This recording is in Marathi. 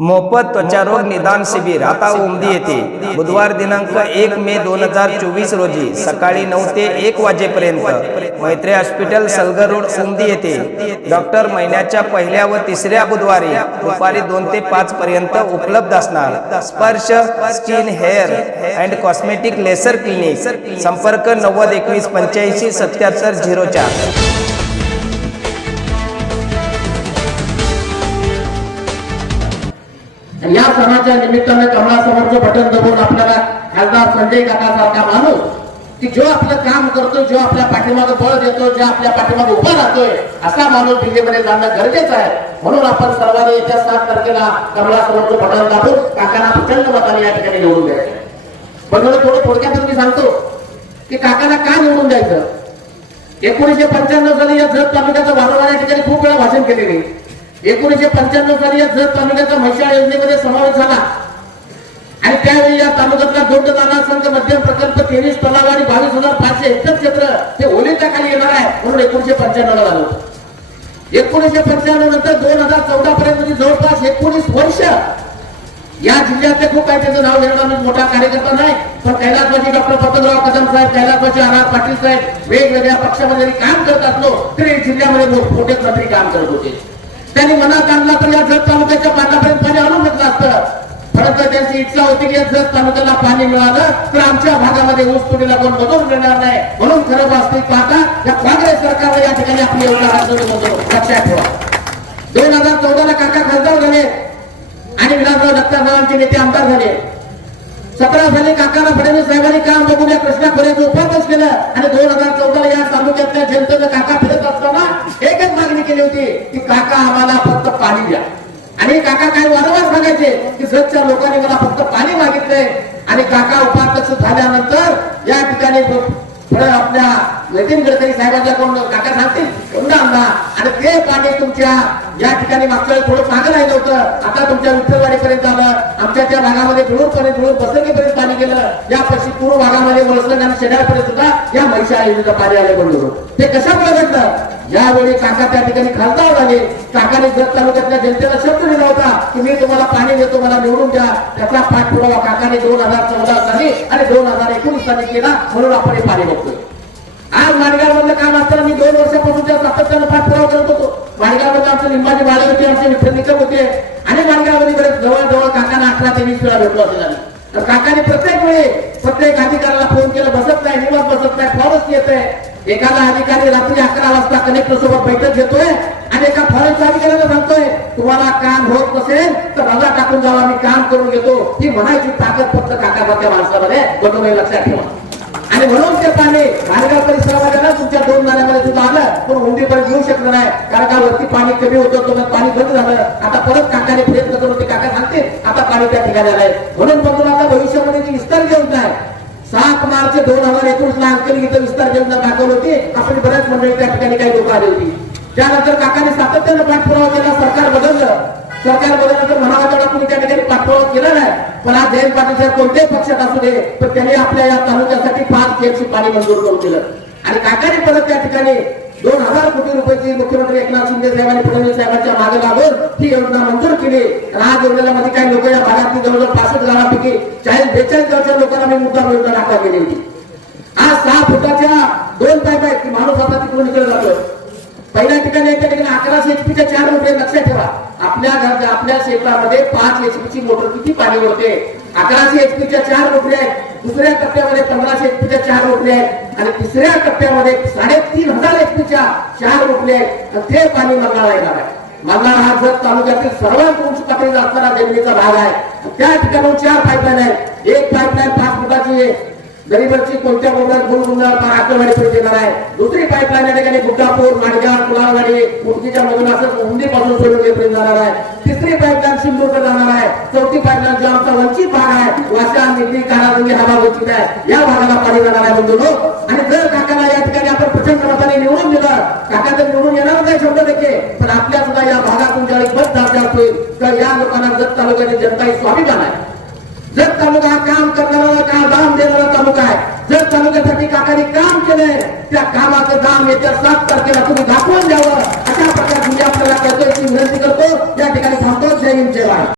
मोफत त्वचारोग निदान शिबिर आता उमदी येथे बुधवार दिनांक एक मे दोन हजार चोवीस रोजी सकाळी नऊ ते एक वाजेपर्यंत मैत्री हॉस्पिटल सलगर रोड उमदी येथे डॉक्टर महिन्याच्या पहिल्या व तिसऱ्या बुधवारी दुपारी दोन ते पाच पर्यंत उपलब्ध असणार. Sparsh skin hair and cosmetic laser clinic. संपर्क नव्वद एकवीस पंच्याऐंशी सत्याहत्तर झिरो चार या सणाच्या निमित्तानं कमळासमोरचं बटन दबून आपल्याला खासदार संजय काका सारखा माणूस की जो आपलं काम करतो जो आपल्या पाठीमागे बळ देतो जो आपल्या पाठीमागे उभा राहतोय असा माणूस दिल्लीमध्ये जाणं गरजेचं आहे. म्हणून आपण सर्वांनी येत्या सात तारखेला कमळासमोरचं बटन दाबून काकांना प्रचंड मताने या ठिकाणी निवडून द्यायचं. पण थोडं थोडक्यात मी सांगतो की काकांना का निवडून द्यायचं? एकोणीशे पंच्याण्णव साली या जत तालुक्याचं वारंवार या ठिकाणी खूप वेळा भाषण केलेली एकोणीशे पंच्याण्णव साली या जत तालुक्याचा म्हैसाळ योजनेमध्ये समावेश झाला आणि त्यावेळी या तालुक्यातला दोन नाना संघ मध्यम प्रकल्प तेवीस तलाव आणि बावीस हजार पाचशे हेक्टर क्षेत्र ते ओलीच्या खाली येणार आहे म्हणून एकोणीशे पंच्याण्णव ला झालं होतं. एकोणीशे पंच्याण्णव नंतर दोन हजार चौदा पर्यंत जवळपास एकोणीस वर्ष या जिल्ह्यातले खूप काही त्याचं नाव घेणार मी मोठा कार्यकर्ता नाही पण कैलासवासी डॉक्टर पतंगराव कदम साहेब कैलासवासी आर पाटील साहेब वेगवेगळ्या पक्षामध्ये जरी काम करत असलो तरी जिल्ह्यामध्ये मोठे मंत्री काम करत होते त्यांनी मनात आणला तर या जत तालुक्याच्या पाण्यापर्यंत पाणी आणून शकलं असतं. परंतु त्यांची इच्छा होती की या जत तालुक्याला पाणी मिळालं तर आमच्या भागामध्ये ऊसतुडीला कोण मदत मिळणार नाही. म्हणून खरं वास्तविक पाहता या काँग्रेस सरकारला या ठिकाणी आपली योजना राजवली होतो. लक्षात ठेवा. दोन हजार चौदा ला काका खासदार झाले आणि विलासराव दत्ताभावांचे नेते आमदार झाले. सतरा साली काकाला फडणवीस साहेबांनी काम बघून या प्रश्नापर्यंत खोऱ्याचं केलं आणि दोन हजार चौदा तालुक्यातल्या जनतेनं काका फिरत असताना एकच मागणी केली होती की काका आम्हाला फक्त पाणी द्या. आणि काका काय वारंवार सांगायचे की स्वच्छ लोकांनी मला फक्त पाणी मागितलंय आणि काका उपाध्यक्ष झाल्यानंतर या ठिकाणी पुढे आपल्या नितीन गडकरी साहेबांच्या कोण काका सांगतील? कोणता आणला आणि ते पाणी तुमच्या या ठिकाणी मागच्या वेळेस थोडं मागं राहिलं होतं. आता तुमच्या विठ्ठलवाडीपर्यंत आलं. आमच्या त्या भागामध्ये धुळूरपर्यंत धुळूर बसंगीपर्यंत पाणी गेलं. या पश्चिम पूर्व भागामध्ये वळसंग आणि शेडापर्यंत सुद्धा या महिषा योजनेचं पाणी आलं बंद ते कशामुळे घडलं? यावेळी काका त्या ठिकाणी खासदार झाले. काकाने जत तालुक्यातल्या जनतेला शब्द दिला होता की मी तुम्हाला पाणी देतो मला निवडून द्या. त्याचा पाठपुरावा काकाने दोन हजार चौदा साली आणि दोन हजार एकोणीस साली केला म्हणून आपण हे पाणी बघतोय. आज माणगावमधलं काम असताना मी दोन वर्षापासून त्या सातत्यानं पाठपुरावा करत होतो. माणगावमध्ये आमचे लिंबाची वाडे होते आमचे मित्र निकम होते आणि माणगावमध्ये बरेच जवळजवळ काकांना अठरा ते वीस वेळा भेटलो असेल तर काकाने प्रत्येक वेळी प्रत्येक अधिकाऱ्याला एखादा अधिकारी रात्री अकरा वाजता कलेक्टर सोबत बैठक घेतोय आणि एका फॉरेस्ट अधिकाऱ्याला सांगतोय तुम्हाला काम होत नसेल तर रजा टाकून जावा मी काम करून घेतो. ही म्हणायची ताकद फक्त काकाबाच्या माणसामध्ये बघून लक्षात ठेवा. आणि म्हणून ते पाणी मार्गाव परिसरामध्ये ना तुमच्या दोन नाण्यामध्ये सुद्धा आलं पण उंडीपर्यंत येऊ शकलं नाही कारण का वरती पाणी कमी होतं तुम्हाला पाणी बंद झालं. आता परत काकाने प्रयत्न करून ते काका सांगते आता पाणी त्या ठिकाणी आलंय. म्हणून बघून आता भविष्यामध्ये जी विस्तार घेऊन जाय सात मार्च दोन हजार एकोणीस ला अंकली इथं विस्तार योजना दाखवली होती. आपण बऱ्याच मंडळी त्या ठिकाणी काही लोक आली होती. त्यानंतर काकाने सातत्यानं पाठपुरावा केला सरकार बदललं. सरकार बदलल्यानंतर म्हणावा तेवढा कुणी त्या ठिकाणी पाठपुरावा केला नाही. पण आज जयंत पाटील साहेब कोणत्याही पक्षात असू दे पण त्यांनी आपल्या या तालुक्यासाठी पाच केएफसी पाणी मंजूर करून दिलं. आणि काकाने परत त्या ठिकाणी दोन हजार कोटी रुपयाची मुख्यमंत्री एकनाथ शिंदे साहेबांनी फडणवीस साहेबांच्या मागे लागून ही योजना मंजूर केली. आणि आज योजनेमध्ये काही लोक या भागातील जवळजवळ पासष्ट गावापैकी चाळीस बेचाळीस गावच्या लोकांना मी मुद्दा योजना दाखवा गेली होती. आज सहा फुटाच्या दोन पाईप आहेत. की माणूस आता तिकडून इकडे जातो पहिल्या ठिकाणी त्या ठिकाणी अकराशे एचपीच्या चार मोटरे लक्षात ठेवा. आपल्या घरात आपल्या क्षेत्रामध्ये पाच एचपीची मोटर किती पाणी होते अकराशे एचपीच्या चार मोटरे आहेत. दुसऱ्या टप्प्यामध्ये पंधराशे एचपीच्या चार मोटरे आहेत. आणि तिसऱ्या टप्प्यामध्ये साडेतीन हजार एचपीच्या चार मोटरे आहेत. आणि ते पाणी मल्हारला येणार आहे. मल्हार हा जत तालुक्यातील सर्वात उंच पातळीचा असणारा जमिनीचा भाग आहे. त्या ठिकाणी चार पाईपलाईन आहेत. एक पाईपलाईन पाच फुटाची आहे. गरीबांची कोणत्या बोलणार गुण गुंडाळ आकलवाडी पर्यंत येणार आहे दुसरी पाईपलाईन या ठिकाणी बुड्डापूर माडगाव कुलारवाडी मुडकीच्या मधून असं उंदीपासून सोडून जाणार आहे. तिसरी पाईपलाईन सिंधूरकडे जाणार आहे. चौथी पाईपलाईन जो आमचा वंचित भाग आहे वाशा निधी कानारंगी हा भाग वंचित आहे. या भागाला पाणी जाणार आहे बंधू आणि जर काकाला या ठिकाणी आपण प्रचंड मताने निवडून दिलं काका तर निवडून येणार नाही शब्द टक्के पण आपल्या सुद्धा या भागातून ज्यावेळी बस दर्जा होईल तर या लोकांना जत तालुक्याची जनता ही स्वाभिमान आहे. जर तालुका हा काम करणारा का दाम देणारा तालुका आहे. जर तालुक्यासाठी काकाने काम केलंय त्या कामाचं दाम येत्या सात तारखेला तुम्ही दाखवून द्यावं अशा प्रकारे म्हणजे आपल्याला करतोय विनंती करतो. या ठिकाणी थांबतो जय हिंद जय